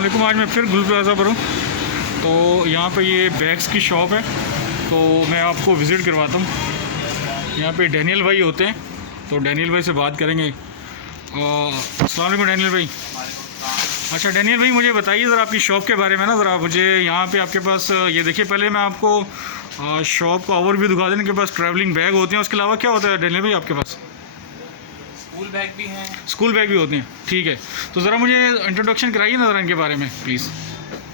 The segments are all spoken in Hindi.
अस्सलाम वालेकुम। आज मैं फिर गुल प्लाजा पर हूँ। तो यहाँ पे ये बैग्स की शॉप है, तो मैं आपको विज़िट करवाता हूँ। यहाँ पे डैनियल भाई होते हैं, तो डैनियल भाई से बात करेंगे। अस्सलाम वालेकुम डैनियल भाई। अच्छा डैनियल भाई, मुझे बताइए ज़रा आपकी शॉप के बारे में ना ज़रा मुझे। यहाँ पे आपके पास ये देखिए, पहले मैं आपको शॉप का ओवरव्यू दिखा दें। इनके पास ट्रैवलिंग बैग होते हैं, उसके अलावा क्या होता है डैनियल भाई आपके पास? स्कूल बैग भी हैं। स्कूल बैग भी होते हैं, ठीक है। तो ज़रा मुझे इंट्रोडक्शन कराइए ना ज़रा इनके बारे में प्लीज़।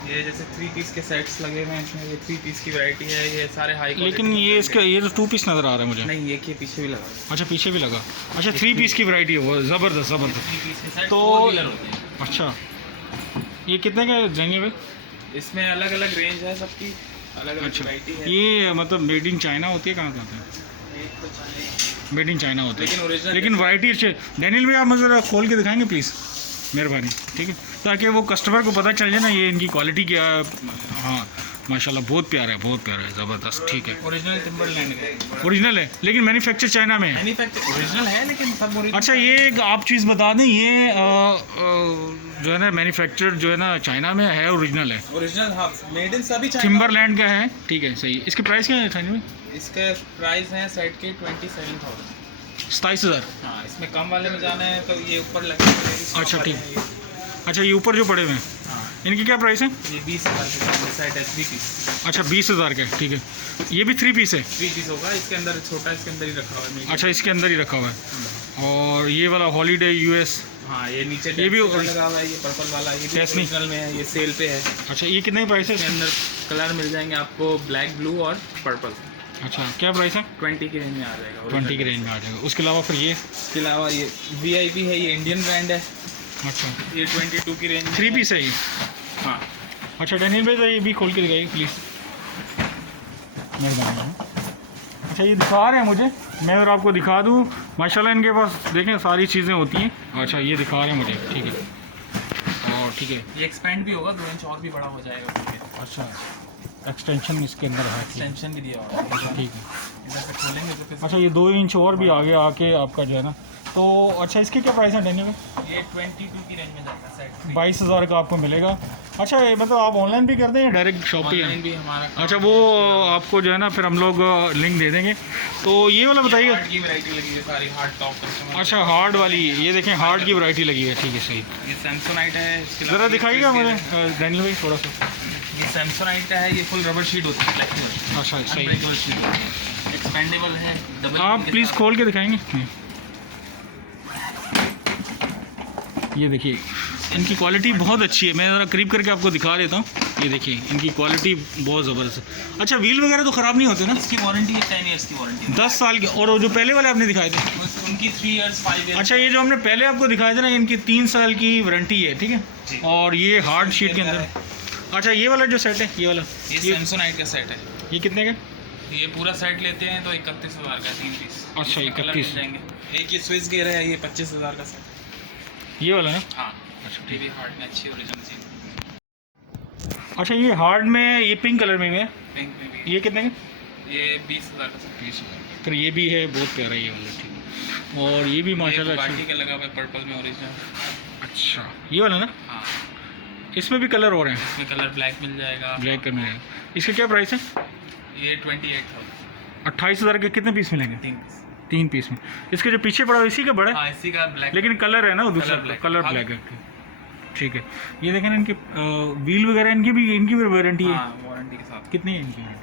ये जैसे 3 पीस के सेट्स लगे हुए हैं इसमें, ये 3 पीस की वैरायटी है, ये सारे हाई क्वालिटी। लेकिन ये इसका ये तो 2 पीस नज़र आ रहा है मुझे। नहीं, एक ये पीछे भी लगा है। अच्छा पीछे भी लगा। अच्छा 3 पीस की वैरायटी है वो, ज़बरदस्त ज़बरदस्त। 3 पीस के सेट तो 4 व्हीलर होते हैं। अच्छा ये कितने का जाएंगे भाई? इसमें अलग अलग रेंज है सबकी, अलग अलग अच्छा वैरायटी है। ये मतलब मेड इन चाइना होती है, कहाँ से आते हैं? एक तो चाहिए, मेड इन चाइना होती लेकिन है, ओरिजिनल लेकिन वैरायटी अच्छी है। डैनियल भाई आप मुझे ज़रा खोल के दिखाएंगे प्लीज़, मेहरबानी, ठीक है, ताकि वो कस्टमर को पता चल जाए ना ये इनकी क्वालिटी क्या है। हाँ माशाल्लाह बहुत प्यारा है, बहुत प्यारा है, ज़बरदस्त, ठीक है। ओरिजिनल टिम्बरलैंड का ओरिजिनल है लेकिन मैन्युफैक्चर चाइना में है। मैन्युफैक्चर ओरिजिनल है, लेकिन सब ओरिजिनल। अच्छा ये एक आप चीज़ बता दें, ये जो है ना मैन्युफैक्चर जो है ना चाइना में है, ओरिजिनल है, ओरिजिनल। हाँ, मेड इन सभी चाइना। टिम्बरलैंड का है, ठीक है सही। इसकी प्राइस क्या है था? इसके प्राइस हैं सेट के 27,000। 27,000। हाँ, इसमें कम वाले में जाना है तो ये ऊपर लगे हुए हैं। अच्छा ठीक। अच्छा ये ऊपर जो पड़े हुए हैं हाँ, इनकी क्या प्राइस है? ये 20,000 का सेट है, 3 पीस। अच्छा 20,000 का है, ठीक है। ये भी 3 पीस है? 3 पीस होगा, इसके अंदर छोटा इसके अंदर ही रखा हुआ है। अच्छा इसके अंदर ही रखा हुआ है। और ये वाला हॉलीडे यूएस, हाँ, ये नीचे ये भी लगा हुआ है, ये पर्पल वाला, ये भी टेस्नी ओरिजिनल में है, ये सेल पे है। अच्छा ये कितने प्राइस है इसके इसके? अंदर कलर मिल जाएंगे आपको, ब्लैक, ब्लू और पर्पल। अच्छा क्या प्राइस है? 20 की रेंज में आ जाएगा। 20 की रेंज में आ जाएगा। उसके अलावा फिर ये, इसके अलावा ये VIP है, ये इंडियन ब्रांड है, अच्छा ये 22 की रेंज में 3 है। पीस है ये? हाँ, अच्छा डैनियल भाई ये भी खोल के दिखाइए प्लीज़, मेहरबानी। अच्छा ये दिखा रहे हैं मुझे, मैं और आपको दिखा दूँ। माशाल्लाह इनके पास देखें सारी चीज़ें होती हैं। अच्छा ये दिखा रहे हैं मुझे, ठीक है। और ठीक है, ये एक्सपेंड भी होगा, 2 इंच और भी बड़ा हो जाएगा। अच्छा एक्सटेंशन इसके अंदर है, ठीक है, एक्सटेंशन भी दिया हुआ है। ठीक है। इधर से खोलेंगे तो फिर अच्छा ये 2 इंच और भी आगे आके आपका जो है ना, तो अच्छा इसके क्या प्राइस है डैनियल में? ये 22 की रेंज में जाएगा सेट। 22,000 का आपको मिलेगा। अच्छा ये मतलब आप ऑनलाइन भी करते हैं, डायरेक्ट शॉप पे ऑनलाइन है? भी हमारा। अच्छा वो आपको जो है ना फिर हम लोग लिंक दे देंगे। तो ये वाला बताइए। हार्ड की वैरायटी लगी है सारी, हार्ड टॉप कस्टमर। अच्छा हार्ड वाली, ये देखें हार्ड की वैरायटी लगी है, ठीक है सही। ये सैमसोनाइट है। इसके ज़रा अलावा दिखाइएगा ये मुझे डैनियल भाई थोड़ा सा। ये सैमसोनाइट का है, ये फुल रबर शीट होती है, फ्लेक्सिबल, अच्छा सही, अनब्रेकेबल शीट, एक्सपेंडेबल है, डबल। आप प्लीज़ खोल के दिखाएंगे। ये देखिए इनकी क्वालिटी बहुत अच्छी है, मैं ज़रा करीब करके आपको दिखा देता हूँ। ये देखिए इनकी क्वालिटी बहुत ज़बरदस्त है। अच्छा व्हील वगैरह तो ख़राब नहीं होते ना? इसकी वारंटी है 10 ईयर्स की वारंटी। 10 साल की। और वो जो पहले वाले आपने दिखाए थे? उनकी 3 ईयर्स 5 ईयर्स। अच्छा ये जो हमने पहले आपको दिखाए थे ना, इनकी 3 साल की वारंटी है, ठीक जी। है। और ये हार्ड शीट के अंदर। अच्छा ये वाला जो सेट है, ये वाला, ये सैमसोनाइट का सेट है। ये कितने का? ये पूरा सेट लेते हैं तो 31,000 का 3 पीस। अच्छा, इसमें कलर 31। मिल जाएंगे। एक ये स्विच गियर है, ये 25,000 का सेट। ये वाला ना? हाँ, अच्छा ये भी हार्ड में अच्छी ओरिजिनल चीज़। अच्छा ये हार्ड में, ये पिंक कलर में भी है, पिंक में भी ये कितने का? ये 20,000 का सेट। 20,000। फिर ये भी है, बहुत प्यारा ये वाला, ठीक है। और ये भी माशाल्लाह पार्टी अच्छा। का लगा हुआ है पर्पल में ओरिजिनल। अच्छा ये वाला ना? हाँ, इसमें भी कलर और हैं? इसमें कलर ब्लैक मिल जाएगा। ब्लैक का मिलेगा। इसका क्या प्राइस है? ये 28,000। 28,000 के कितने पीस मिलेंगे? 3 पीस। 3 पीस में। इसके जो पीछे पड़ा है इसी का बड़ा है, हाँ, इसी का ब्लैक। लेकिन कलर है ना वो दूसरा, black है। कलर हाँ। ब्लैक है, ठीक है। ये देखें ना इनकी व्हील वगैरह इनकी भी वारंटी है? हाँ, वारंटी के साथ। कितनी है इनकी वारंटी?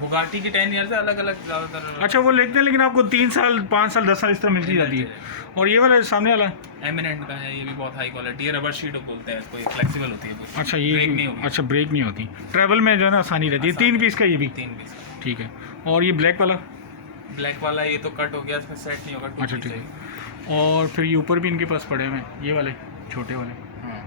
बुगाटी की 10 ईयर्स है, अलग अलग ज़्यादातर। अच्छा वो लेते हैं, लेकिन आपको 3 साल 5 साल 10 साल इस तरह मिलती जाती है। और ये वाला सामने वाला? एमिनेंट का है, ये भी बहुत हाई क्वालिटी है, रबर शीट बोलते हैं इसको, ये फ्लेक्सिबल होती है पूरी। अच्छा ये ब्रेक नहीं होगी। अच्छा ब्रेक नहीं होती, ट्रैवल में जो है ना आसानी रहती है। 3 पीस का ये भी? 3 पीस। ठीक है। और ये ब्लैक वाला? ब्लैक वाला ये तो कट हो गया, इसमें सेट नहीं होगा। अच्छा ठीक है। और फिर ये ऊपर भी इनके पास पड़े हुए हैं, ये वाले छोटे वाले। हाँ,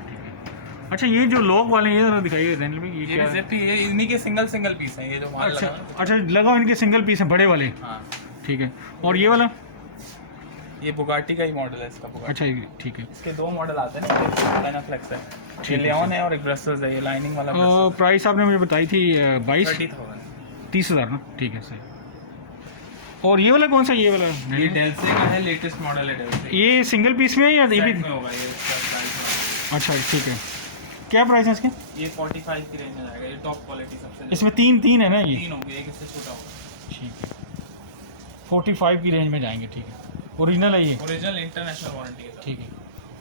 ठीक है। अच्छा ये जो लॉक वाले हैं, ये जरा दिखाइए डैनियल भाई, ये ये क्या भी है? जिप ही है, इन्हीं के सिंगल पीस हैं ये जो माल अच्छा लगा है। अच्छा लगा इनके सिंगल पीस है, बड़े वाले, हाँ, ठीक है। और ये वाला? ये बुगाटी का ही मॉडल है इसका। बुगाटी अच्छा ये ठीक है। इसके 2 मॉडल आते हैं ना, डायनाफ्लेक्स है, ये लियोन है और एक ब्रसेल्स है, ये लाइनिंग वाला ब्रसेल्स। प्राइस आपने मुझे बताई थी 22? 30,000। 30,000 ना, ठीक है सही। और ये वाला कौन सा? ये वाला ये डेल्से का है, लेटेस्ट मॉडल है डेल्से। ये सिंगल पीस में है या ये भी? सेट में होगा ये इसका प्राइस। अच्छा ठीक है, क्या प्राइस है इसके? ये 45 की रेंज में जाएगा, ये टॉप क्वालिटी सबसे। इसमें तीन है ना ये? 3 होंगे, एक इससे छोटा होगा। ठीक है, 45 की रेंज में जाएंगे। ठीक है, ओरिजिनल है ये? ओरिजिनल इंटरनेशनल वारंटी है। ठीक है,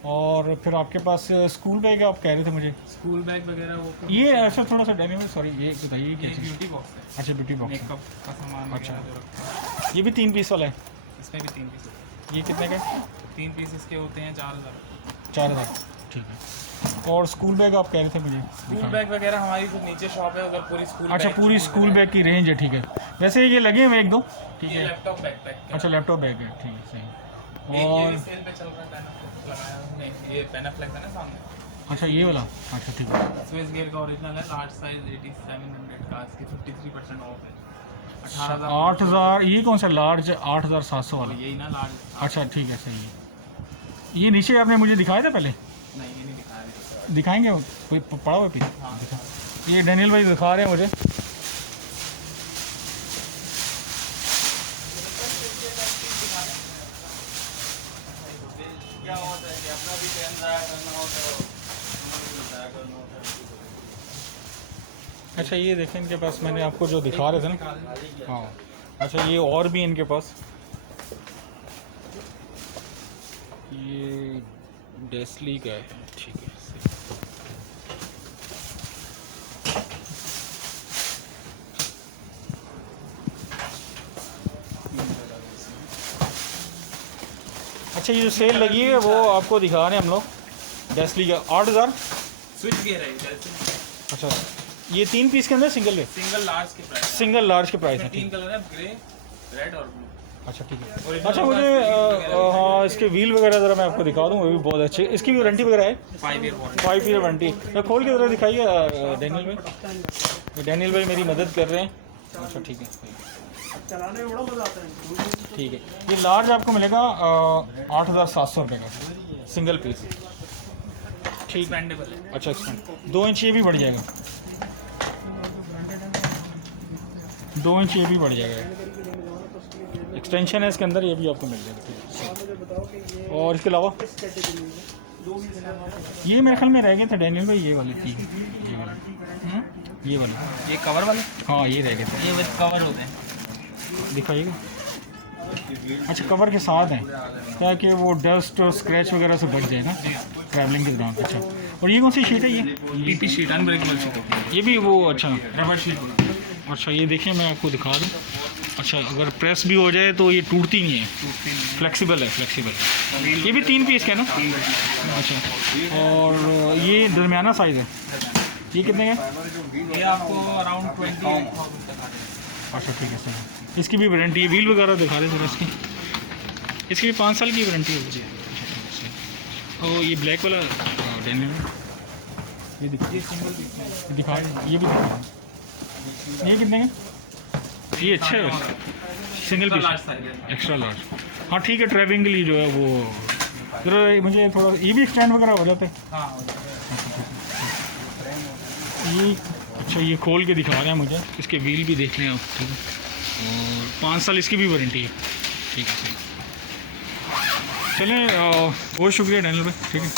और फिर आपके पास स्कूल बैग आप कह रहे थे मुझे? स्कूल बैग वगैरह वो ये ऐसा थोड़ा सा डेनिम है, सॉरी ये बताइए क्या ये चीज़? ब्यूटी बॉक्स है। अच्छा ब्यूटी बॉक्स है। मेकअप का सामान अच्छा। वगैरह जो रखता है। ये भी 3 पीस वाला है? इसमें भी 3 पीस होते ये कितने का है? हैं। 3 पीस इसके होते हैं 4000। 4000। ठीक है, और स्कूल बैग आप कह रहे थे मुझे? स्कूल बैग वगैरह हमारी तो नीचे शॉप है, उधर पूरी स्कूल अच्छा, बैग पूरी स्कूल बैग की रेंज है। ठीक है, वैसे ये लगे हुए 1-2? ठीक ये है, लैपटॉप बैकपैक। अच्छा लैपटॉप बैग है। ठीक है, सही। और और ये सेल पे चल रहा है, पैनाफ्लेक्स लगाया हमने। ये पैनाफ्लेक्स है ना सामने, अच्छा ये वाला, अच्छा ठीक है। स्विस गियर का ओरिजिनल है, लार्ज साइज 8700 का, इसकी 53% ऑफ है। 18,000। 8000, ये कौन सा लार्ज? 8700 वाला? यही ना लार्ज। अच्छा ठीक है, सही है। ये नीचे आपने मुझे दिखाया था पहले? नहीं, ये नहीं दिखाया अभी। दिखाएंगे, कोई पड़ा हुआ पीछे? हाँ, ये डैनियल भाई दिखा रहे हैं मुझे। क्या होता है कि अपना भी टाइम ज़ाया करना होता है, हमें भी ज़ाया करना होता है। अच्छा ये देखें इनके पास, मैंने आपको जो दिखा रहे थे ना, हाँ अच्छा ये और भी इनके पास, ये डेस्ली का है। ठीक है, सही। अच्छा ये जो सेल लगी है वो आपको दिखा रहे हैं हम लोग, डेस्ली का 8000। स्विच गियर है जैसे। अच्छा, ये 3 पीस के अंदर सिंगल है? सिंगल लार्ज के प्राइस। सिंगल लार्ज के प्राइस है। 3 ठीक, कलर है, ग्रे, रेड और ब्लू। अच्छा ठीक है। Original अच्छा का मुझे स्टील वगैरह हाँ इसके व्हील वगैरह ज़रा मैं आपको दिखा दूँ, वो भी बहुत अच्छे। इसकी भी वारंटी वगैरह है? 5 ईयर वारंटी। 5 year warranty. मैं खोल के ज़रा दिखाइए डैनियल भाई। डैनियल भाई मेरी मदद कर रहे हैं। अच्छा ठीक है, चलाने में बड़ा मजा आता है। ठीक है। ये लार्ज आपको मिलेगा 8700 रुपये का, सिंगल पीस। ठीक, एक्सपेंडेबल है। अच्छा एक्सपेंड 2 इंच ये भी बढ़ जाएगा, 2 इंच ये भी बढ़ जाएगा। एक्सटेंशन है इसके अंदर, ये भी आपको मिल जाएगा। ठीक है, मुझे बताओ कि ये और इसके अलावा किस कैटेगरी में है? 2 भी देना। ये मेरे ख्याल में रह गए थे डैनियल भाई, ये वाले 3, ये वाला, ये वाला, ये कवर वाले? हाँ ये रह गए थे। ये विद कवर होते हैं। दिखाइएगा। अच्छा कवर के साथ हैं ताकि वो डस्ट और स्क्रैच वगैरह से बच जाए ना ट्रैवलिंग के दौरान। अच्छा, और ये कौन सी शीट है? ये पीपी शीट, अनब्रेकेबल शीट। ये भी वो, अच्छा रबर शीट। अच्छा ये देखिए मैं आपको दिखा दूँ। अच्छा अगर प्रेस भी हो जाए तो ये टूटती नहीं है, फ्लेक्सिबल है, फ्लेक्सिबल। ये भी 3 पीस का है ना? अच्छा, और ये दरमियाना साइज़ है, ये कितने का है? ये आपको अराउंड 28,000 तक आ जाएगा। अच्छा ठीक है सर। इसकी भी वारंटी है, व्हील वगैरह दिखा रहे थे इसकी, इसकी भी 5 साल की वारंटी होगी। और ये ब्लैक वाला डैनियल, ये ये सिंगल पीस में दिखा, ये भी दिखा, ये कितने का? ये अच्छा है, सिंगल पीस, लार्ज साइज है। Extra large. हाँ ठीक है, ट्रैवलिंग के लिए जो है वो जरा मुझे थोड़ा, ये भी एक्सटेंड वगैरह हो जाते हैं? हाँ, हो जाएगा। ये अच्छा ये खोल के दिखा रहे हैं मुझे, इसके व्हील भी देख लें आप। ठीक है, और 5 साल इसकी भी वारंटी है। ठीक है, चलें, बहुत शुक्रिया डैनियल भाई। ठीक है।